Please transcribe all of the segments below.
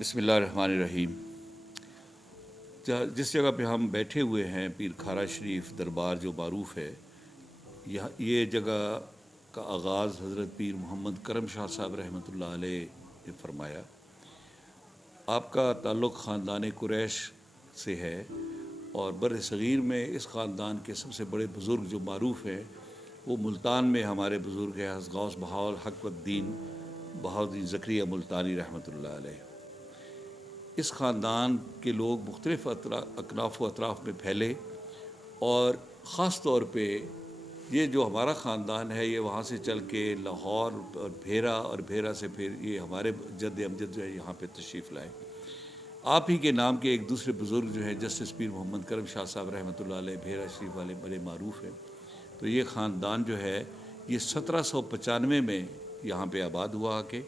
بسم اللہ الرحمن الرحیم۔ جس جگہ پہ ہم بیٹھے ہوئے ہیں پیر کھارا شریف دربار جو معروف ہے، یہ جگہ کا آغاز حضرت پیر محمد کرم شاہ صاحب رحمۃ اللہ علیہ نے فرمایا۔ آپ کا تعلق خاندان قریش سے ہے اور بر صغیر میں اس خاندان کے سب سے بڑے بزرگ جو معروف ہیں وہ ملتان میں ہمارے بزرگ ہیں حضرت غوث بہاءالحق والدین بہاؤالدین زکریا ملتانی رحمۃ اللہ علیہ۔ اس خاندان کے لوگ مختلف اکناف و اطراف میں پھیلے، اور خاص طور پہ یہ جو ہمارا خاندان ہے یہ وہاں سے چل کے لاہور اور بھیرا، اور بھیرا سے پھر یہ ہمارے جد امجد جو ہے یہاں پہ تشریف لائے۔ آپ ہی کے نام کے ایک دوسرے بزرگ جو ہیں جسٹس پیر محمد کرم شاہ صاحب رحمۃ اللہ علیہ بھیرا شریف والے بڑے معروف ہیں۔ تو یہ خاندان جو ہے یہ 1795 میں یہاں پہ آباد ہوا آ کے،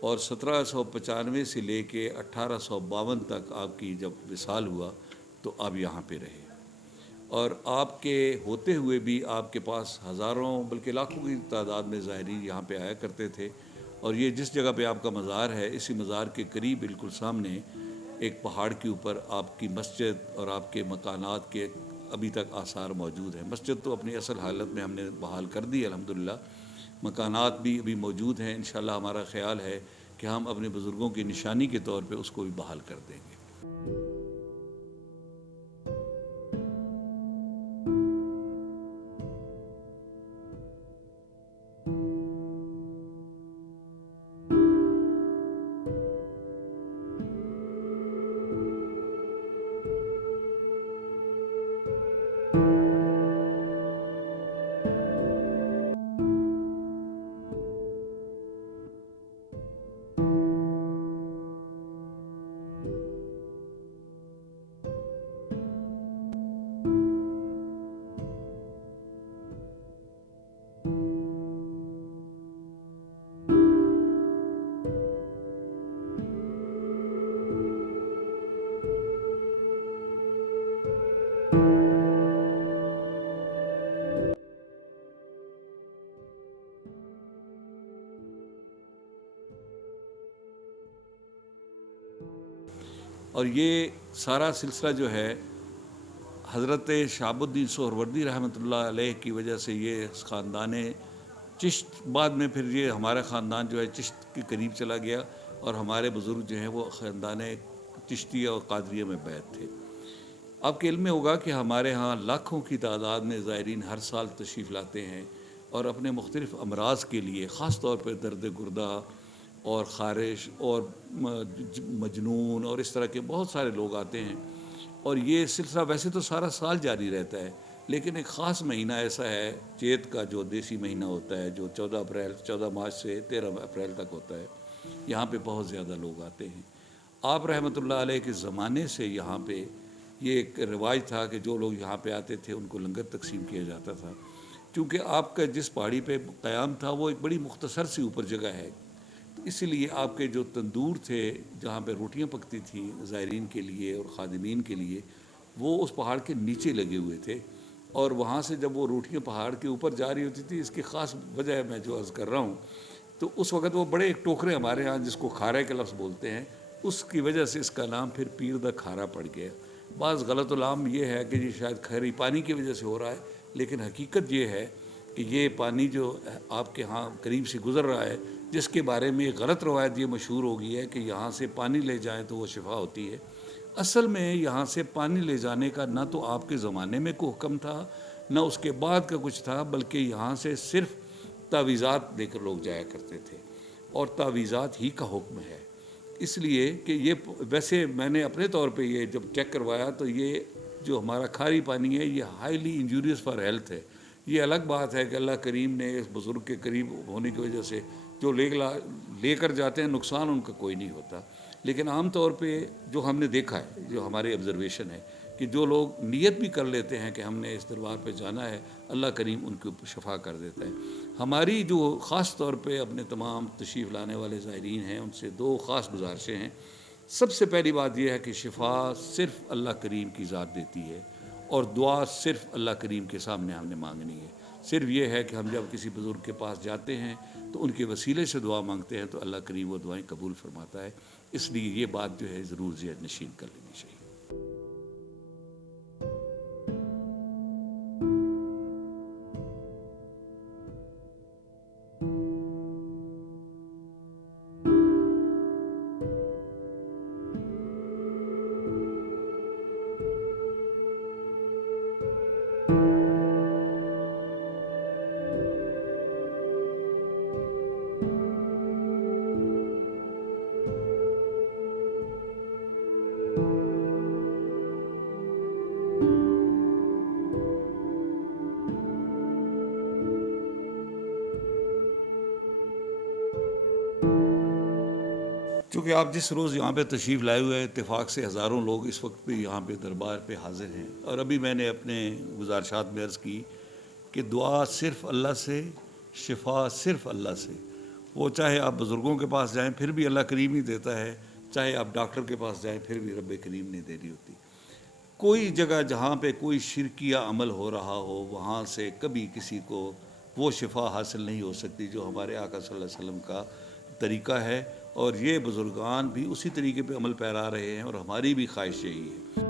اور 1795 سے لے کے 1852 تک آپ کی جب وصال ہوا تو آپ یہاں پہ رہے، اور آپ کے ہوتے ہوئے بھی آپ کے پاس ہزاروں بلکہ لاکھوں کی تعداد میں زائرین یہاں پہ آیا کرتے تھے۔ اور یہ جس جگہ پہ آپ کا مزار ہے اسی مزار کے قریب بالکل سامنے ایک پہاڑ کے اوپر آپ کی مسجد اور آپ کے مکانات کے ابھی تک آثار موجود ہیں۔ مسجد تو اپنی اصل حالت میں ہم نے بحال کر دی الحمدللہ، مکانات بھی ابھی موجود ہیں۔ انشاءاللہ ہمارا خیال ہے کہ ہم اپنے بزرگوں کی نشانی کے طور پہ اس کو بھی بحال کر دیں گے۔ اور یہ سارا سلسلہ جو ہے حضرت شہاب الدین سہروردی رحمۃ اللہ علیہ کی وجہ سے یہ خاندان چشت، بعد میں پھر یہ ہمارا خاندان جو ہے چشت کے قریب چلا گیا، اور ہمارے بزرگ جو ہیں وہ خاندان چشتیہ اور قادریہ میں بیعت تھے۔ آپ کے علم میں ہوگا کہ ہمارے ہاں لاکھوں کی تعداد میں زائرین ہر سال تشریف لاتے ہیں، اور اپنے مختلف امراض کے لیے خاص طور پہ درد گردہ اور خارش اور مجنون اور اس طرح کے بہت سارے لوگ آتے ہیں۔ اور یہ سلسلہ ویسے تو سارا سال جاری رہتا ہے، لیکن ایک خاص مہینہ ایسا ہے چیت کا جو دیسی مہینہ ہوتا ہے، جو 14 مارچ سے 13 اپریل تک ہوتا ہے، یہاں پہ بہت زیادہ لوگ آتے ہیں۔ آپ رحمۃ اللہ علیہ کے زمانے سے یہاں پہ یہ ایک رواج تھا کہ جو لوگ یہاں پہ آتے تھے ان کو لنگر تقسیم کیا جاتا تھا۔ چونکہ آپ کا جس پہاڑی پہ قیام تھا وہ ایک بڑی مختصر سی اوپر جگہ ہے، اس لیے آپ کے جو تندور تھے جہاں پہ روٹیاں پکتی تھیں زائرین کے لیے اور خادمین کے لیے، وہ اس پہاڑ کے نیچے لگے ہوئے تھے، اور وہاں سے جب وہ روٹیاں پہاڑ کے اوپر جا رہی ہوتی تھی، اس کی خاص وجہ ہے میں جو عرض کر رہا ہوں، تو اس وقت وہ بڑے ایک ٹوکرے ہمارے ہاں جس کو کھارے کا لفظ بولتے ہیں، اس کی وجہ سے اس کا نام پھر پیر دا کھارا پڑ گیا۔ بعض غلط العام یہ ہے کہ یہ شاید کھری پانی کی وجہ سے ہو رہا ہے، لیکن حقیقت یہ ہے کہ یہ پانی جو آپ کے ہاں قریب سے گزر رہا ہے، جس کے بارے میں ایک غلط روایت یہ مشہور ہو گئی ہے کہ یہاں سے پانی لے جائیں تو وہ شفا ہوتی ہے۔ اصل میں یہاں سے پانی لے جانے کا نہ تو آپ کے زمانے میں کوئی حکم تھا نہ اس کے بعد کا کچھ تھا، بلکہ یہاں سے صرف تعویذات لے کر لوگ جایا کرتے تھے، اور تعویذات ہی کا حکم ہے۔ اس لیے کہ یہ ویسے میں نے اپنے طور پہ یہ جب چیک کروایا تو یہ جو ہمارا کھاری پانی ہے یہ ہائیلی انجوریس فار ہیلتھ ہے۔ یہ الگ بات ہے کہ اللہ کریم نے اس بزرگ کے قریب ہونے کی وجہ سے جو لے کر جاتے ہیں نقصان ان کا کوئی نہیں ہوتا، لیکن عام طور پہ جو ہم نے دیکھا ہے، جو ہمارے آبزرویشن ہے، کہ جو لوگ نیت بھی کر لیتے ہیں کہ ہم نے اس دربار پہ جانا ہے، اللہ کریم ان کو شفا کر دیتا ہے۔ ہماری جو خاص طور پہ اپنے تمام تشریف لانے والے زائرین ہیں ان سے دو خاص گزارشیں ہیں۔ سب سے پہلی بات یہ ہے کہ شفا صرف اللہ کریم کی ذات دیتی ہے، اور دعا صرف اللہ کریم کے سامنے ہم نے مانگنی ہے۔ صرف یہ ہے کہ ہم جب کسی بزرگ کے پاس جاتے ہیں تو ان کے وسیلے سے دعا مانگتے ہیں تو اللہ کریم وہ دعائیں قبول فرماتا ہے۔ اس لیے یہ بات جو ہے ضرور ذہن نشین کر لینی چاہیے۔ چونکہ آپ جس روز یہاں پہ تشریف لائے ہوئے ہیں، اتفاق سے ہزاروں لوگ اس وقت بھی یہاں پہ دربار پہ حاضر ہیں، اور ابھی میں نے اپنے گزارشات میں عرض کی کہ دعا صرف اللہ سے، شفا صرف اللہ سے۔ وہ چاہے آپ بزرگوں کے پاس جائیں پھر بھی اللہ کریم ہی دیتا ہے، چاہے آپ ڈاکٹر کے پاس جائیں پھر بھی رب کریم نہیں دینی ہوتی۔ کوئی جگہ جہاں پہ کوئی شرکیہ عمل ہو رہا ہو وہاں سے کبھی کسی کو وہ شفا حاصل نہیں ہو سکتی جو ہمارے آقا صلی اللہ علیہ وسلم کا طریقہ ہے، اور یہ بزرگان بھی اسی طریقے پہ عمل پیرا رہے ہیں، اور ہماری بھی خواہش یہی ہے۔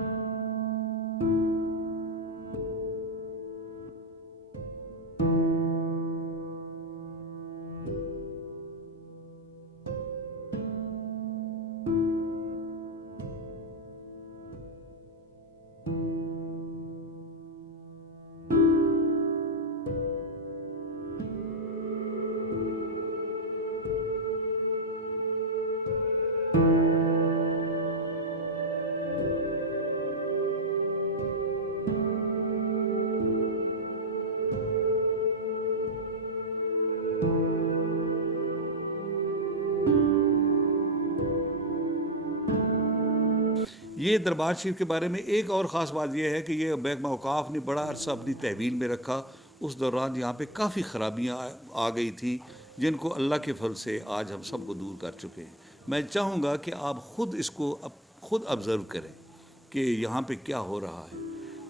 یہ دربار شریف کے بارے میں ایک اور خاص بات یہ ہے کہ یہ محکمہ اوقاف نے بڑا عرصہ اپنی تحویل میں رکھا۔ اس دوران یہاں پہ کافی خرابیاں آ گئی تھیں جن کو اللہ کے فضل سے آج ہم سب کو دور کر چکے ہیں۔ میں چاہوں گا کہ آپ خود اس کو خود آبزرو کریں کہ یہاں پہ کیا ہو رہا ہے۔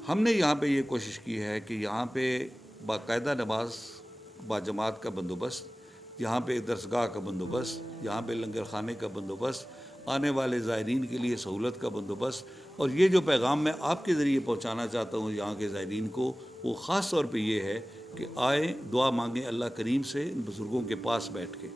ہم نے یہاں پہ یہ کوشش کی ہے کہ یہاں پہ باقاعدہ نماز با جماعت کا بندوبست، یہاں پہ درسگاہ کا بندوبست، یہاں پہ لنگر خانے کا بندوبست، آنے والے زائرین کے لیے سہولت کا بندوبست، اور یہ جو پیغام میں آپ کے ذریعے پہنچانا چاہتا ہوں یہاں کے زائرین کو، وہ خاص طور پہ یہ ہے کہ آئیں، دعا مانگیں اللہ کریم سے ان بزرگوں کے پاس بیٹھ کے،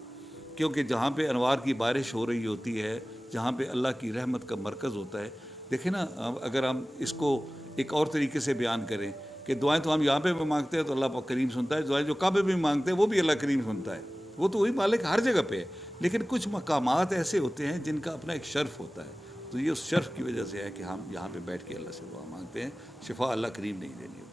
کیونکہ جہاں پہ انوار کی بارش ہو رہی ہوتی ہے، جہاں پہ اللہ کی رحمت کا مرکز ہوتا ہے۔ دیکھیں نا، اگر ہم اس کو ایک اور طریقے سے بیان کریں کہ دعائیں تو ہم یہاں پہ بھی مانگتے ہیں تو اللہ پاک کریم سنتا ہے، دعائیں جو کعبے بھی مانگتے ہیں وہ بھی اللہ کریم سنتا ہے، وہ تو وہی مالک ہر جگہ پہ ہے، لیکن کچھ مقامات ایسے ہوتے ہیں جن کا اپنا ایک شرف ہوتا ہے، تو یہ اس شرف کی وجہ سے ہے کہ ہم یہاں پہ بیٹھ کے اللہ سے دعا مانگتے ہیں، شفا اللہ کریم نہیں دینی ہوتی۔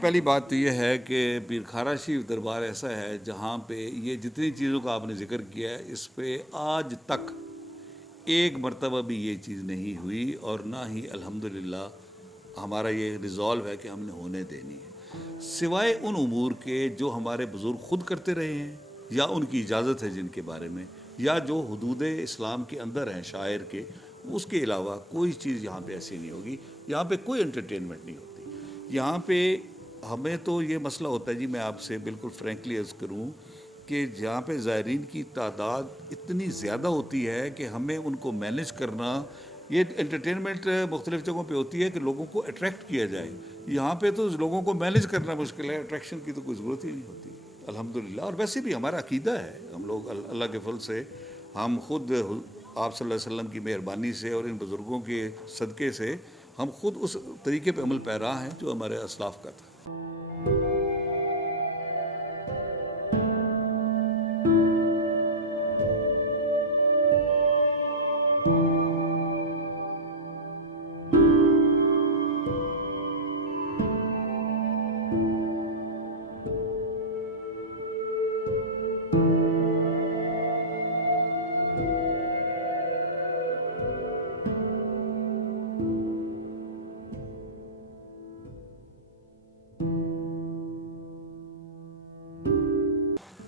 پہلی بات تو یہ ہے کہ پیرکھارا شریف دربار ایسا ہے جہاں پہ یہ جتنی چیزوں کا آپ نے ذکر کیا ہے اس پہ آج تک ایک مرتبہ بھی یہ چیز نہیں ہوئی، اور نہ ہی الحمدللہ ہمارا یہ ریزالو ہے کہ ہم نے ہونے دینی ہے، سوائے ان امور کے جو ہمارے بزرگ خود کرتے رہے ہیں یا ان کی اجازت ہے جن کے بارے میں، یا جو حدود اسلام کے اندر ہیں شاعر کے، اس کے علاوہ کوئی چیز یہاں پہ ایسی نہیں ہوگی۔ یہاں پہ کوئی انٹرٹینمنٹ نہیں ہوتی۔ یہاں پہ ہمیں تو یہ مسئلہ ہوتا ہے جی، میں آپ سے بالکل فرینکلی عرض کروں کہ جہاں پہ زائرین کی تعداد اتنی زیادہ ہوتی ہے کہ ہمیں ان کو مینیج کرنا، یہ انٹرٹینمنٹ مختلف جگہوں پہ ہوتی ہے کہ لوگوں کو اٹریکٹ کیا جائے، یہاں پہ تو لوگوں کو مینیج کرنا مشکل ہے، اٹریکشن کی تو کوئی ضرورت ہی نہیں ہوتی الحمدللہ۔ اور ویسے بھی ہمارا عقیدہ ہے، ہم لوگ اللہ کے فضل سے ہم خود آپ صلی اللہ علیہ وسلم کی مہربانی سے اور ان بزرگوں کے صدقے سے ہم خود اس طریقے پہ عمل پیرا ہیں جو ہمارے اسلاف کا تھا۔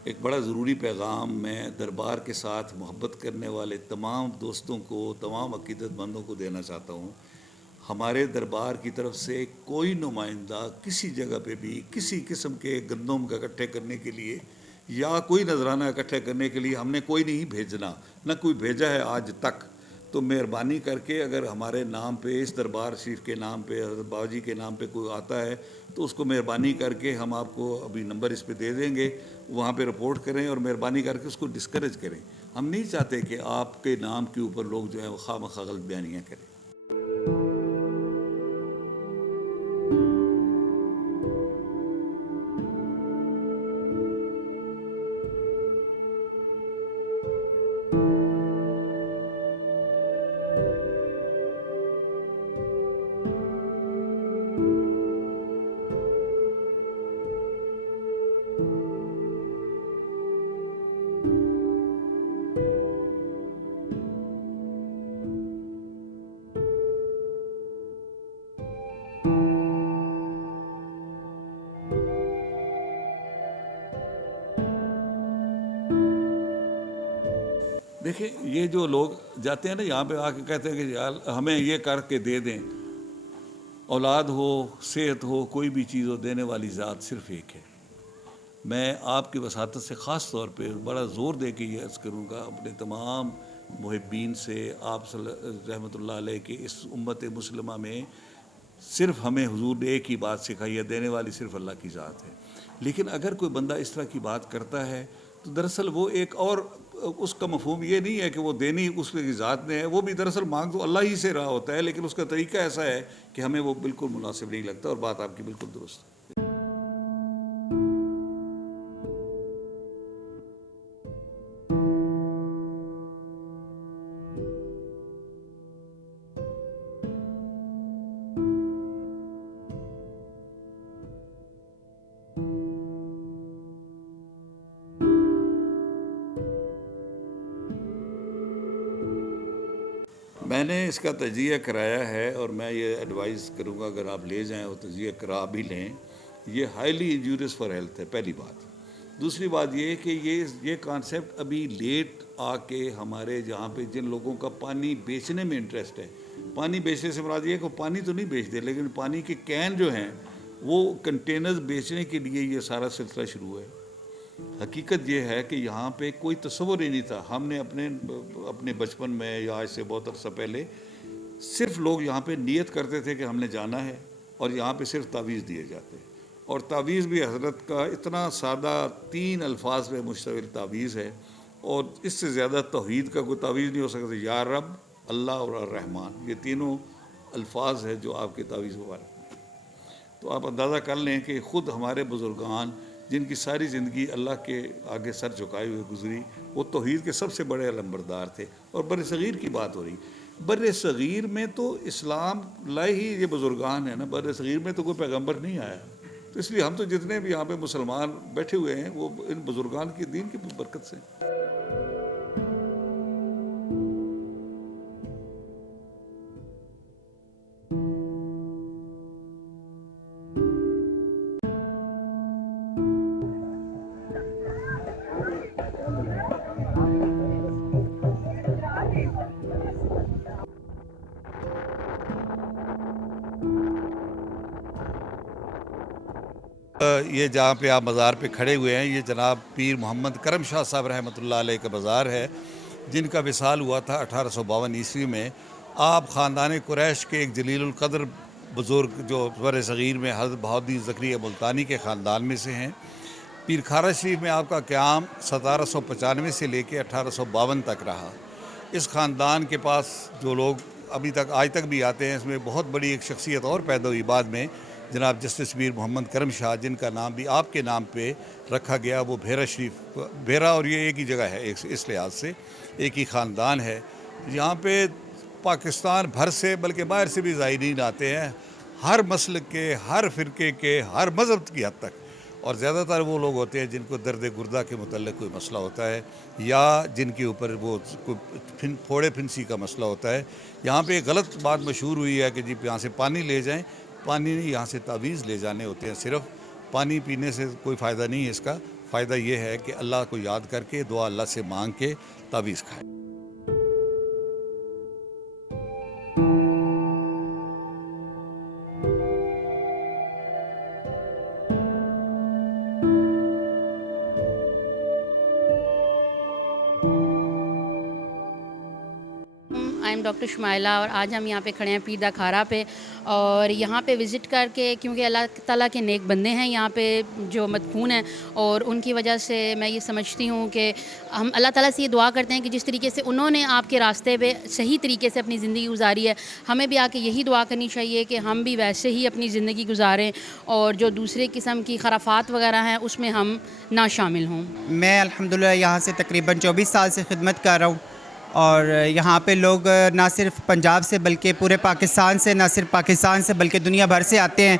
ایک بڑا ضروری پیغام میں دربار کے ساتھ محبت کرنے والے تمام دوستوں کو، تمام عقیدت مندوں کو دینا چاہتا ہوں۔ ہمارے دربار کی طرف سے کوئی نمائندہ کسی جگہ پہ بھی کسی قسم کے گندم کا اکٹھے کرنے کے لیے یا کوئی نذرانہ اکٹھے کرنے کے لیے ہم نے کوئی نہیں بھیجنا، نہ کوئی بھیجا ہے آج تک۔ تو مہربانی کر کے اگر ہمارے نام پہ، اس دربار شریف کے نام پہ، حضرت بابا جی کے نام پہ کوئی آتا ہے تو اس کو مہربانی کر کے ہم آپ کو ابھی نمبر اس پہ دے دیں گے، وہاں پہ رپورٹ کریں اور مہربانی کر کے اس کو ڈسکریج کریں۔ ہم نہیں چاہتے کہ آپ کے نام کے اوپر لوگ جو ہیں وہ خواہ مخواہ غلط بیانیاں کریں۔ دیکھیں، یہ جو لوگ جاتے ہیں نا یہاں پہ آ کے کہتے ہیں کہ یار ہمیں یہ کر کے دے دیں، اولاد ہو، صحت ہو، کوئی بھی چیز ہو، دینے والی ذات صرف ایک ہے۔ میں آپ کی وساطت سے خاص طور پہ بڑا زور دے کے یہ عرض کروں گا اپنے تمام محبین سے، آپ رحمۃ اللہ علیہ کے اس امت مسلمہ میں صرف ہمیں حضور نے ایک ہی بات سکھائی ہے، دینے والی صرف اللہ کی ذات ہے۔ لیکن اگر کوئی بندہ اس طرح کی بات کرتا ہے تو دراصل وہ ایک اور اس کا مفہوم یہ نہیں ہے کہ وہ دینی اس کی ذات میں ہے، وہ بھی دراصل مانگ تو اللہ ہی سے رہا ہوتا ہے، لیکن اس کا طریقہ ایسا ہے کہ ہمیں وہ بالکل مناسب نہیں لگتا، اور بات آپ کی بالکل درست ہے۔ میں نے اس کا تجزیہ کرایا ہے اور میں یہ ایڈوائز کروں گا اگر آپ لے جائیں اور تجزیہ کرا بھی لیں، یہ ہائیلی انجوریس فار ہیلتھ ہے، پہلی بات۔ دوسری بات یہ کہ یہ کانسیپٹ ابھی لیٹ آ کے ہمارے جہاں پہ جن لوگوں کا پانی بیچنے میں انٹرسٹ ہے، پانی بیچنے سے مراد یہ ہے کہ وہ پانی تو نہیں بیچتے، لیکن پانی کے کین جو ہیں وہ کنٹینرز بیچنے کے لیے یہ سارا سلسلہ شروع ہے۔ حقیقت یہ ہے کہ یہاں پہ کوئی تصور ہی نہیں تھا۔ ہم نے اپنے بچپن میں یا آج سے بہت عرصہ پہلے صرف لوگ یہاں پہ نیت کرتے تھے کہ ہم نے جانا ہے، اور یہاں پہ صرف تعویذ دیے جاتے، اور تعویذ بھی حضرت کا اتنا سادہ 3 الفاظ پہ مشتمل تعویذ ہے، اور اس سے زیادہ توحید کا کوئی تعویذ نہیں ہو سکتا۔ یا رب، اللہ اور الرحمن، یہ تینوں الفاظ ہیں جو آپ کے تعویذ مبارک ہیں۔ تو آپ اندازہ کر لیں کہ خود ہمارے بزرگان جن کی ساری زندگی اللہ کے آگے سر جھکائے ہوئے گزری، وہ توحید کے سب سے بڑے علمبردار تھے۔ اور بر صغیر کی بات ہو رہی، بر صغیر میں تو اسلام لائے ہی یہ بزرگان ہیں نا، بر صغیر میں تو کوئی پیغمبر نہیں آیا۔ تو اس لیے ہم تو جتنے بھی یہاں پہ مسلمان بیٹھے ہوئے ہیں وہ ان بزرگان کی دین کی برکت سے۔ یہ جہاں پہ آپ مزار پہ کھڑے ہوئے ہیں، یہ جناب پیر محمد کرم شاہ صاحب رحمۃ اللہ علیہ کا مزار ہے، جن کا وصال ہوا تھا 1852 عیسوی میں۔ آپ خاندان قریش کے ایک جلیل القدر بزرگ جو بر صغیر میں حضرت بہاؤالدین زکریا ملتانی کے خاندان میں سے ہیں۔ پیر کھارا شریف میں آپ کا قیام 1795 سے لے کے 1852 تک رہا۔ اس خاندان کے پاس جو لوگ ابھی تک آج تک بھی آتے ہیں، اس میں بہت بڑی ایک شخصیت اور پیدا ہوئی بعد میں، جناب جسٹس میر محمد کرم شاہ، جن کا نام بھی آپ کے نام پہ رکھا گیا. وہ بھیرا شریف، بھیرا اور یہ ایک ہی جگہ ہے، اس لحاظ سے ایک ہی خاندان ہے. یہاں پہ پاکستان بھر سے بلکہ باہر سے بھی زائرین آتے ہیں، ہر مسلک کے، ہر فرقے کے، ہر مذہب کی حد تک. اور زیادہ تر وہ لوگ ہوتے ہیں جن کو درد گردہ کے متعلق کوئی مسئلہ ہوتا ہے، یا جن کے اوپر وہ پھوڑے پھنسی کا مسئلہ ہوتا ہے. یہاں پہ ایک غلط بات مشہور ہوئی ہے کہ جی یہاں سے پانی لے جائیں. پانی نہیں، یہاں سے تعویذ لے جانے ہوتے ہیں. صرف پانی پینے سے کوئی فائدہ نہیں ہے. اس کا فائدہ یہ ہے کہ اللہ کو یاد کر کے، دعا اللہ سے مانگ کے تعویذ کھائیں. آئی ایم ڈاکٹر شمائلہ، اور آج ہم یہاں پہ کھڑے ہیں پیر دا کھارا پہ، اور یہاں پہ وزٹ کر کے، کیونکہ اللہ تعالیٰ کے نیک بندے ہیں یہاں پہ جو مدفون ہیں، اور ان کی وجہ سے میں یہ سمجھتی ہوں کہ ہم اللہ تعالیٰ سے یہ دعا کرتے ہیں کہ جس طریقے سے انہوں نے آپ کے راستے پہ صحیح طریقے سے اپنی زندگی گزاری ہے، ہمیں بھی آ کے یہی دعا کرنی چاہیے کہ ہم بھی ویسے ہی اپنی زندگی گزاریں، اور جو دوسرے قسم کی خرافات وغیرہ ہیں اس میں ہم نہ شامل ہوں. میں الحمدللہ یہاں سے تقریباً 24 سال سے خدمت کر رہا ہوں، اور یہاں پہ لوگ نہ صرف پنجاب سے بلکہ پورے پاکستان سے، نہ صرف پاکستان سے بلکہ دنیا بھر سے آتے ہیں،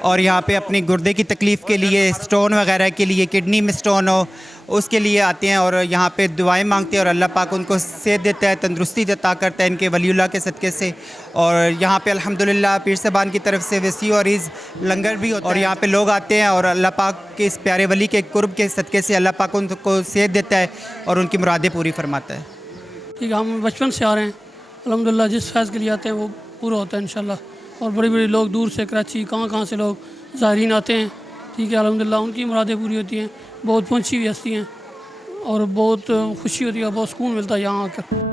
اور یہاں پہ اپنی گردے کی تکلیف کے لیے، سٹون وغیرہ کے لیے، کڈنی میں سٹون ہو اس کے لیے آتے ہیں، اور یہاں پہ دعائیں مانگتے ہیں، اور اللہ پاک ان کو صحت دیتا ہے، تندرستی عطا کرتا ہے ان کے ولی اللہ کے صدقے سے. اور یہاں پہ الحمدللہ پیر صاحبان کی طرف سے وسیع اور عریض لنگر بھی ہوتا ہے، اور یہاں پہ لوگ آتے ہیں، اور اللہ پاک کے اس پیارے ولی کے قرب کے صدقے سے اللہ پاک ان کو صحت دیتا ہے اور ان کی مرادیں پوری فرماتا ہے. ٹھیک ہے، ہم بچپن سے آ رہے ہیں الحمدللہ، جس فیض کے لیے آتے ہیں وہ پورا ہوتا ہے انشاءاللہ. اور بڑی بڑی لوگ دور سے، کراچی، کہاں سے لوگ زائرین آتے ہیں. ٹھیک ہے، الحمدللہ ان کی مرادیں پوری ہوتی ہیں. بہت پہنچی ہوئی ہستی ہیں، اور بہت خوشی ہوتی ہے، بہت سکون ملتا ہے یہاں آ کر.